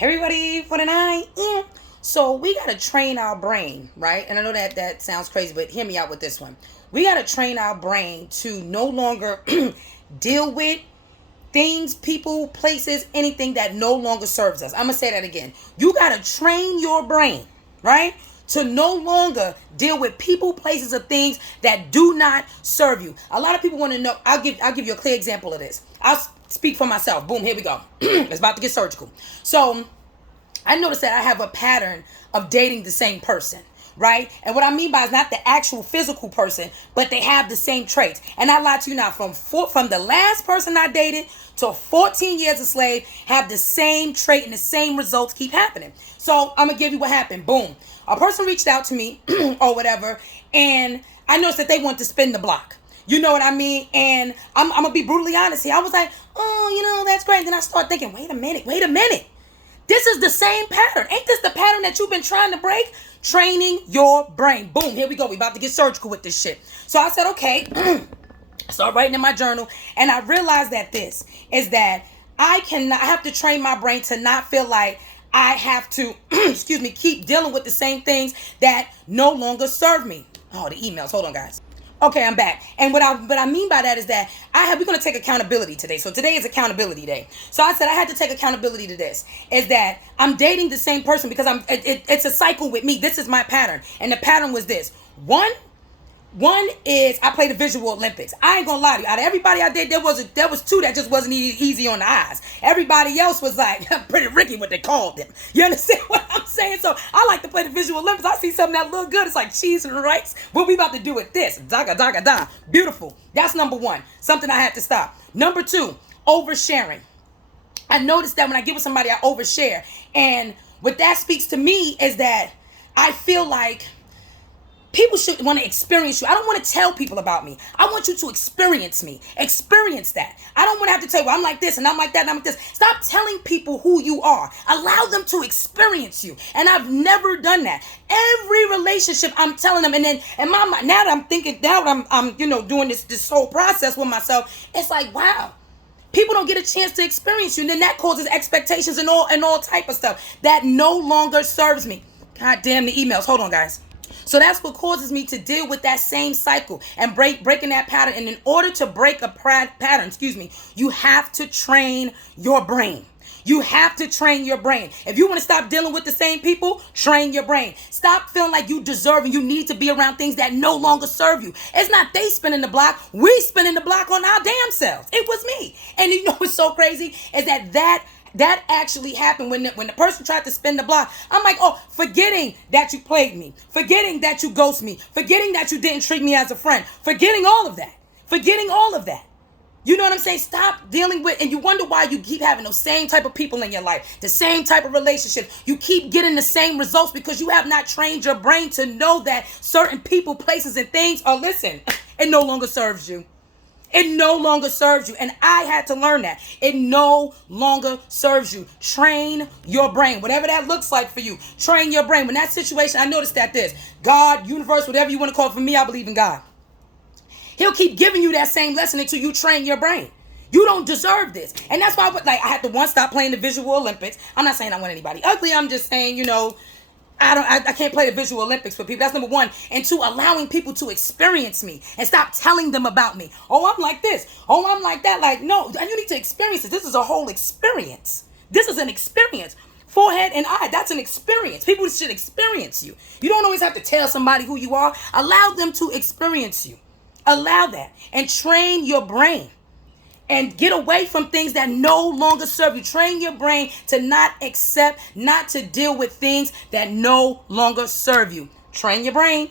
Everybody for the night. So we gotta train our brain, right? And I know that sounds crazy, but hear me out with this one. We gotta train our brain to no longer deal with things, people, places, anything that no longer serves us. I'm gonna say that again. You gotta train your brain, right? To no longer deal with people, places, or things that do not serve you. A lot of people want to know. I'll give you a clear example of this. I'll speak for myself. Boom, here we go. It's about to get surgical. So I noticed that I have a pattern of dating the same person, right? And what I mean by is not the actual physical person, but they have the same traits. And I lie to you now, from the last person I dated to 14 years a slave, have the same trait and the same results keep happening. So I'm gonna give you what happened. Boom. A person reached out to me or whatever, and I noticed that they want to spin the block. You know what I mean? And I'm gonna be brutally honest here. I was like, oh, that's great. And then I start thinking, wait a minute. This is the same pattern. Ain't this the pattern that you've been trying to break? Training your brain. Boom, here we go. We about to get surgical with this shit. So I said, okay. Start writing in my journal. And I realized that this is that I have to train my brain to not feel like I have to, keep dealing with the same things that no longer serve me. Oh, the emails. Hold on, guys. Okay, I'm back. And what I mean by that is that we're going to take accountability today. So today is accountability day. So I said I had to take accountability to this. Is that I'm dating the same person because it's a cycle with me. This is my pattern. And the pattern was this. One is I played the Visual Olympics. I ain't gonna lie to you. Out of everybody I did, there was two that just wasn't easy on the eyes. Everybody else was like pretty Ricky, what they called them. You understand what I'm saying? So I like to play the Visual Olympics. I see something that look good. It's like cheese and rice. What we about to do with this? Daga daga da. Beautiful. That's number one. Something I had to stop. Number two, oversharing. I noticed that when I get with somebody, I overshare. And what that speaks to me is that I feel like people should want to experience you. I don't want to tell people about me. I want you to experience me. Experience that. I don't want to have to tell you, I'm like this and I'm like that and I'm like this. Stop telling people who you are. Allow them to experience you. And I've never done that. Every relationship I'm telling them, and then in my mind, now that I'm thinking, I'm doing this whole process with myself, it's like, wow. People don't get a chance to experience you. And then that causes expectations and all type of stuff that no longer serves me. God damn the emails. Hold on, guys. So that's what causes me to deal with that same cycle and breaking that pattern. And in order to break a pattern, you have to train your brain. You have to train your brain. If you want to stop dealing with the same people, train your brain. Stop feeling like you deserve and you need to be around things that no longer serve you. It's not they spinning the block. We spinning the block on our damn selves. It was me. And you know what's so crazy is that actually happened when the person tried to spin the block. I'm like, forgetting that you played me, forgetting that you ghost me, forgetting that you didn't treat me as a friend, forgetting all of that. You know what I'm saying? Stop dealing with, and you wonder why you keep having those same type of people in your life, the same type of relationship. You keep getting the same results because you have not trained your brain to know that certain people, places, and things it no longer serves you. It no longer serves you. And I had to learn that. It no longer serves you. Train your brain. Whatever that looks like for you. Train your brain. When that situation, I noticed that God, universe, whatever you want to call it, for me, I believe in God. He'll keep giving you that same lesson until you train your brain. You don't deserve this. And that's why I had to stop playing the Visual Olympics. I'm not saying I want anybody ugly. I'm just saying, I can't play the Visual Olympics for people. That's number one. And two, allowing people to experience me and stop telling them about me. Oh, I'm like this. Oh, I'm like that. Like, no, you need to experience it. This is a whole experience. This is an experience. Forehead and eye, that's an experience. People should experience you. You don't always have to tell somebody who you are. Allow them to experience you. Allow that. And train your brain. And get away from things that no longer serve you. Train your brain to not accept, not to deal with things that no longer serve you. Train your brain.